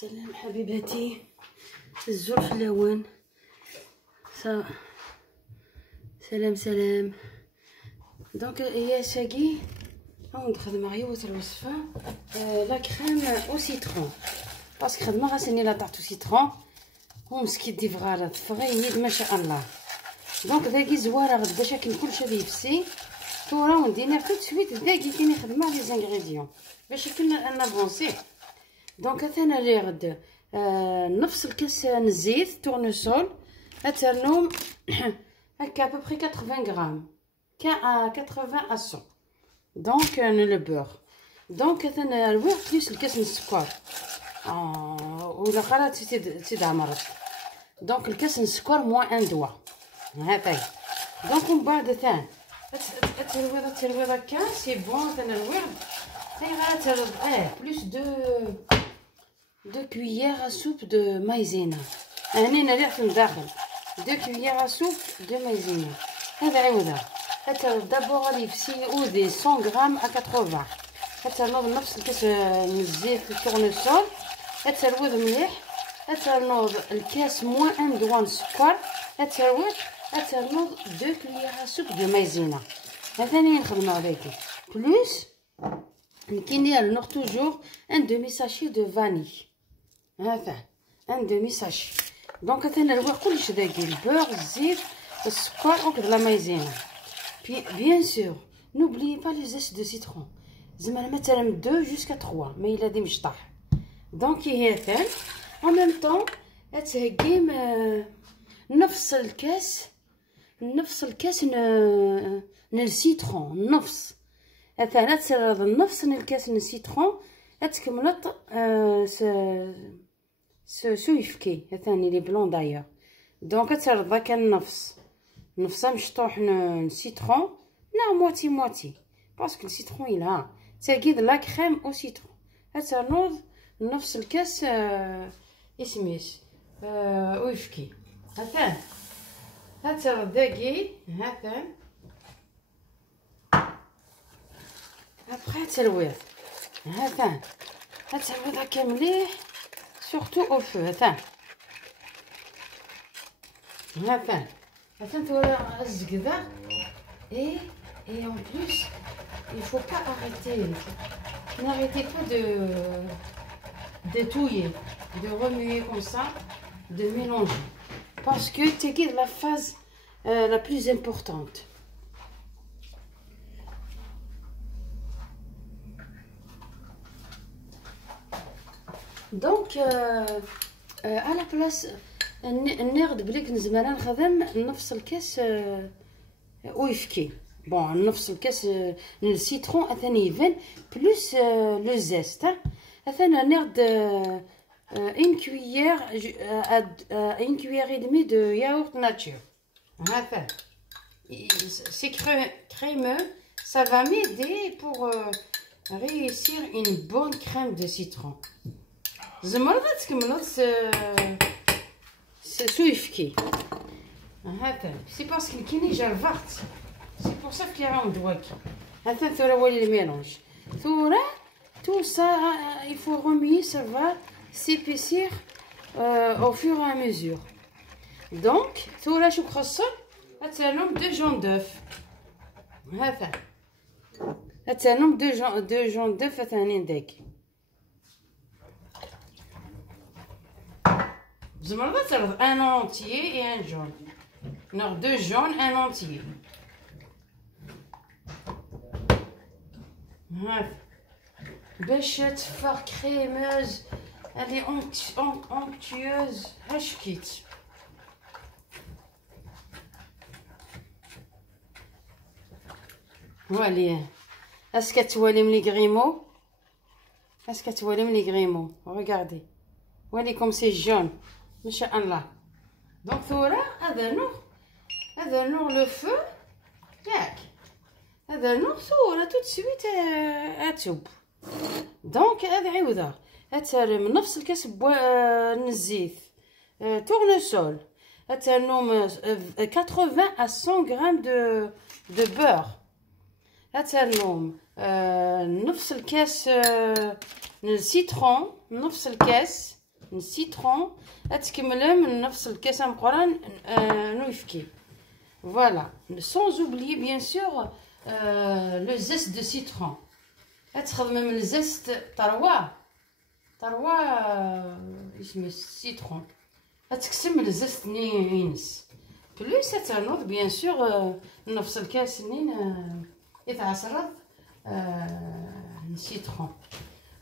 سلام حبيباتي الزور في اللون. سلام. دونك هي ساقي راهو نخدم غيوت الوصفه لا كريم او سيترون باسكو خدمه غاسني لا طاطو سيترون ومسكي دي فغارات فغينيد ما شاء الله. دونك داكي زواره غدا شاكين كلشي يفسي تورا وندينا تو سويت داكي كاين خدمه لي زانغريديون باش كنا نافونسي. دونك انا اللي غد نفس الكاس نزيت تورنسول اترنوم هكا ببخي 80 غرام 80 à 100. دونك لو بور دونك انا الوغ بليس الكاس السكر ولا خلاص تزيد عمرت. دونك الكاس السكر موان ان دوا هاكاي. دونك من بعد ثان الترويضه كان سي بون ثان الورد ثاني بليس دو cuillères à soupe de maïzena. هنا ريحة من داخل دو cuillères à soupe de maïzena. هذا عوضة حتى دابور غادي يفسيو دي 100 غرام à 80 حتى نوض نفس الكاس من الزيت التورنسول حتى الوض مليح حتى نوض الكاس موان ان دوان سكر حتى الوض حتى نوض دو cuillères à soupe de maïzena. هذاني نخدمو عليكي بلوس نكيني نوض توجور ان دومي ساشي دو فاني هذا ان دومي ساشي. دونك انا الوغ كلش داكي البور الزيت السكر وكذا لا مايزينا بيان سور نوبلي با لي زيت دو سيترون زعما مثلا 2 جوسكا 3 ما الا دي مشطح. دونك هي ثان ان ميم طون تهكي نفس الكاس السيترون نفس مثلا تسرد نفس الكاس السيترون تكملط سويفكي ثاني لي بلون داير. دونك تسرد كان نفس مشطوح السيترون لا موتي باسكو السيترون يلها تاكيد لا كريم او سيترون تنوض نفس الكاس اسميس ويفكي هثان هتسرد داكي هثان ابخي تلويض هثان هتسوي هكا مليح سورتو او فو هثان تورا الزقذا et en plus il faut pas arrêter, n'arrêtez pas de touiller, de remuer comme ça, de mélanger parce que c'est la phase la plus importante. دونك على بلاص ناخد بليك زعما نخدم نفس الكاس ويفكي بون نفس الكاس السيترون ثاني يفن بلوس لو زيست ثاني ناخد une cuillère et demie de yaourt nature هذا c'est crémeux, ça va m'aider pour réussir une bonne crème de citron. زمرة تكملت سويفكي هكا سي باسكو كيني جرفعت سي بور سا كي راهم دواكي هكا ثورا ولي الميلونج ثورا تو سا il faut remuer ça va s'épaissir au fur et à mesure. donc ثورا شو خاصة هتسالهم 2 جون دوف هكا هتسالهم 2 جون دوف ثاني داكي زمرة ترد ان entier et un jaune. Non, 2 jaunes, un entier. باش تفار كريموز اللي اونكتيوز هشكيت. فوالا اسكتواليم لي غريمو regardez voilà comme c'est jaune ما شاء الله. دونك ثورا هذا نوع لو فو ياك هذا نوع ثورا تو تسويت اتوب. دونك هذا عوضه هترم نفس الكاس الزيت تورنسول هترنوم 80 à 100 غرام de beurre هترنوم نفس الكاس السيترون نفس الكاس السيترون تكمله من نفس الكاس مقران نويفكي. فوالا سون اوبلي بيان سور لو زيست دو سيترون. تخدم من الزيست تروا اسمه السيترون. تقسم الزيست نينس بلوس تنوض بيان سور نفس الكاس نين يتعصرض السيترون.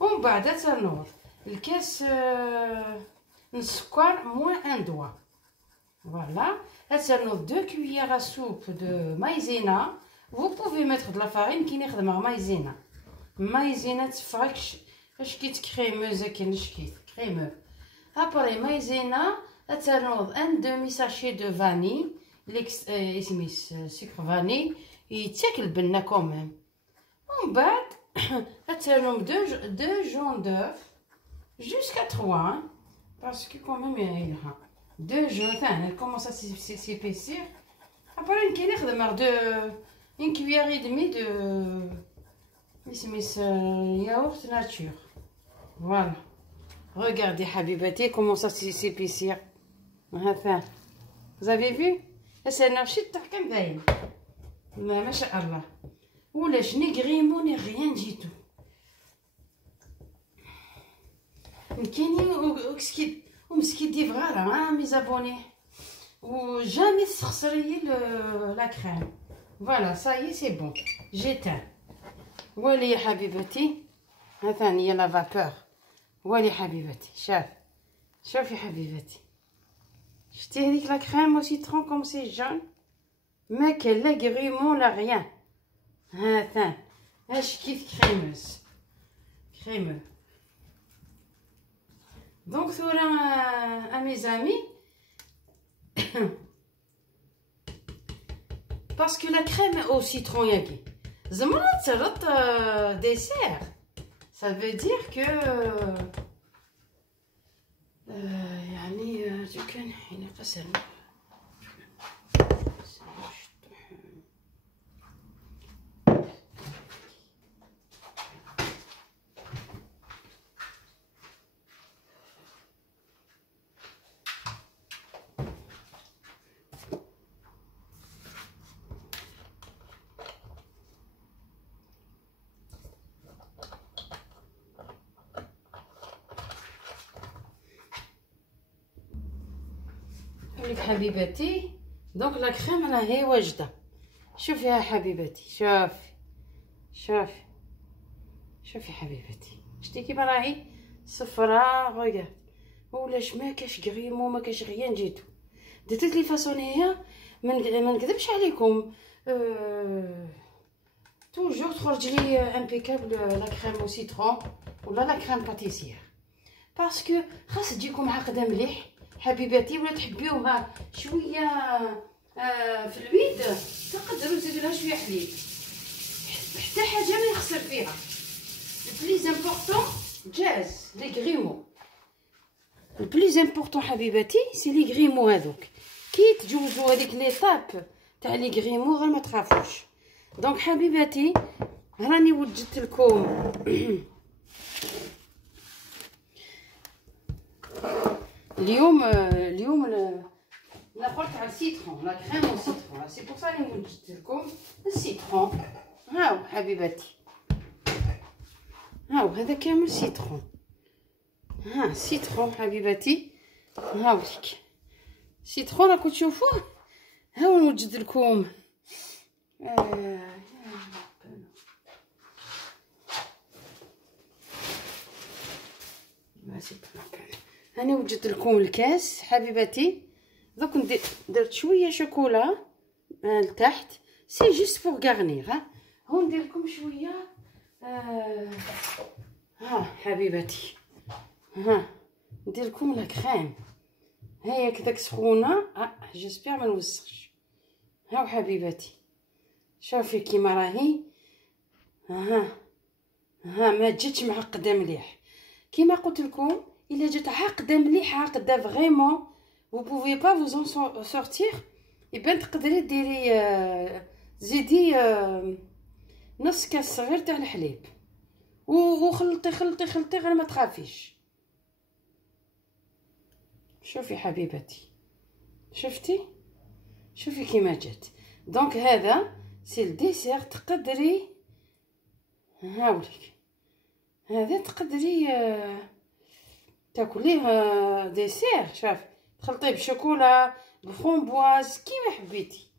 ومن بعد تنوض الكاس السكر موان ان دوا. فوالا تنوض 2 cuillères à soupe de maïzena. Vous pouvez mettre de la farine كي نخدمها مايزينا تفرك اش كيت كريموزه كاينش كيت كريمو. ابري مايزينا تنوض ان دومي ساشي دو فاني ليكس اسميس سكر فاني يتاكل بنا كوميم. ومن بعد تنوض دو جون دوف jusqu'à 3 parce que quand même il a 2 jaunes. Elle commence à s'épaissir. Après une cuillère de une cuillère et demie de yaourt nature. Voilà. Regardez Habibati comment ça s'épaissir. Vous avez vu? C'est un archi de comme veille. Ma Allah. Oula, je n'ai grimé ni rien du tout. كاينين ومسكين دي فغاره مي زابوني وجامي تخسري لا كريم. فوالا صايي سي بون جيتان. ولي يا حبيبتي ها ثاني لا فابور. ولي حبيبتي شوفي حبيبتي شتي هذيك لا كريم او سيترون كوم سي جون ما كان لا غريمون لا غيان. ها ثان اش كيف كريموس. Donc, à mes amis, parce que la crème au citron yaki, dessert, ça veut dire que يعني كان هنا قسم لك حبيبتي. دونك لا كريم راهي واجده. شوفيها حبيبتي شوفي حبيبتي شتي كيما راهي صفراء. غوغارد ولاش ما كاش غريمو ما كاش غيان جيتو درت لي فاصونيه. ما نكذبش عليكم توجور تخرج لي امبيكابل لا كريم او سيترون ولا لا كريم باتيسير باسكو خاص تجيكم عقده مليح حبيباتي. ولا تحبيوها شويه في الويد تقدروا تزيدوا لها شويه حليب. حتى حاجه ما يخسر فيها. البليز امبورطون جاز لي غريمو. البليز امبورطون حبيباتي سي لي غريمو هذوك. كي تجوزوا هذيك ليطاب تاع لي غريمو غير ما تخافوش. دونك حبيباتي راني وجدت لكم اليوم انا قلت على السيترون لا كريم او سيترون. سي بور سا راني وجدت لكم السيترون. هاو حبيباتي هاو هذا كامل سيترون. ها سيترون حبيباتي هاو ليك سيترون راكم تشوفوه. هاو نوجد لكم انا وجدت لكم الكاس حبيباتي. دوك درت شويه شوكولا لتحت سي جوست فور غارنير. هو ندير لكم شويه ها حبيباتي. ندير لكم لا كريم هيا كذاك سخونه. جيسبيغ ما نوسخش. هاو حبيباتي شوفي كيما راهي. ما جاتش معقده مليح كيما قلت لكم. الا جات عقده مليح عقده فريمون vous pouvez pas vous en sortir. يبان تقدري ديري زيدي نص كاس صغير تاع الحليب وخلطي غير ما تخافيش. شوفي حبيبتي، شفتي؟ شوفي كيما جات. دونك هذا سي الديسير تقدري، هاوليك هذا تقدري تاكليه ديسير. شوف تخلطيه بشوكولا بفرامبواز كيما حبيتي.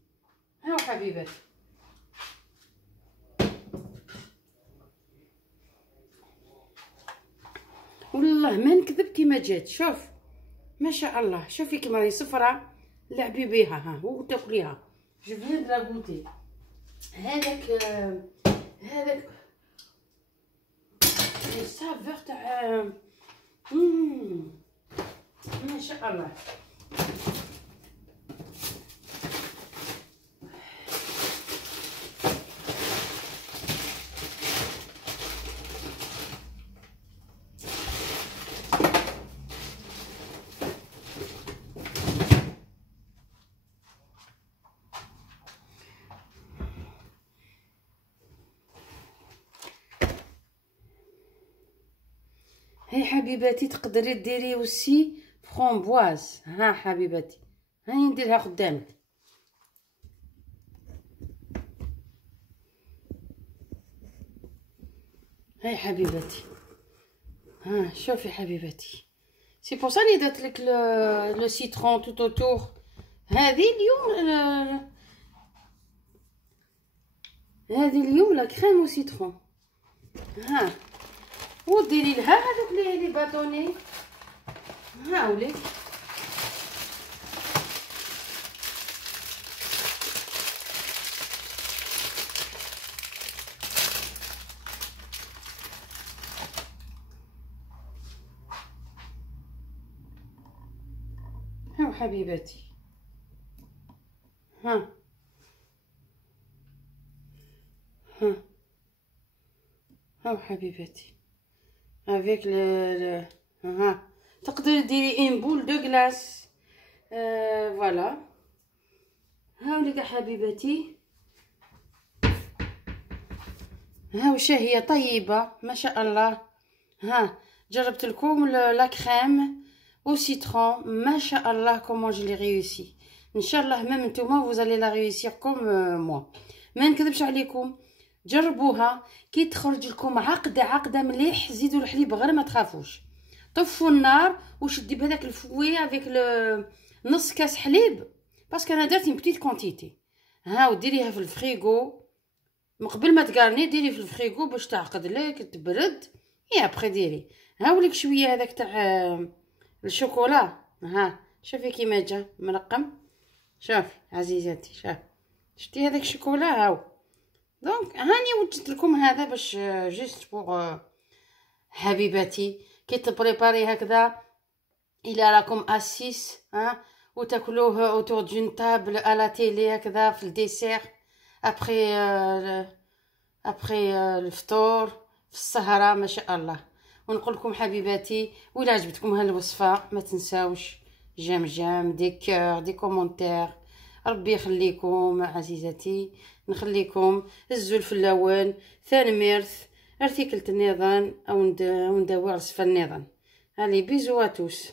هاو حبيباتي، والله ما نكذب كيما جات. شوف ما شاء الله، شوفي كيما راهي صفرة، لعبي بيها ها وتاكليها. جو فيان لا غوتي هذاك هذاك السافور تاع ما شاء الله. هاي حبيباتي تقدري ديري وسي فرامبواز. ها حبيباتي هاني نديرها قدامك. هاي حبيباتي، ها شوفي حبيباتي، سي بور سا راني درت لك لو سيترون توت اوتور. هذه اليوم هذه اليوم لا كريم او سيترون. ها وديري لها هذوك لي باطوني. هاوليك هاو حبيباتي. ها هاو حبيباتي افيك ها تقدري ديري ان بول دو غلاس. فوالا هاوليك حبيباتي. هاو شهية طيبة ما شاء الله. ها جربت لكم لا كريم او سيترون ما شاء الله كومون جي لي ريوسي. ان شاء الله ميم نتوما وزالي لا ريوسير كوم موا. ما نكذبش عليكم، جربوها كي تخرج لكم عقده مليح. زيدوا الحليب غير ما تخافوش. طفوا النار وشدي بهذاك الفوي افيك نص كاس حليب، باسكو انا درت بتيت كونتيتي. ها وديريها في الفريغو من قبل ما تقارني، ديري في الفريغو باش تعقد لك تبرد. يا ابخي ديري هاوليك شويه هذاك تاع الشوكولا. ها شوفي كيما جا مرقم. شوفي عزيزاتي، شفتي هذاك الشوكولا هاو. دونك هاني وجدت لكم هذا باش جيست بوغ حبيباتي كي تبريباري هكذا الى راكم اسيس وتاكلوه اوتور دون طابل على تيلي هكذا في الديسير ابخي الفطور في السهره ما شاء الله. ونقول لكم حبيباتي ولا عجبتكم هالوصفه ما تنساوش جام دي كور دي كومونتير. ربي يخليكم عزيزاتي، نخليكم هزوا الفلاوان ثاني ميرث ارتيكلت النظام او نداوي وصفه النظام. علي بيزو اتوس.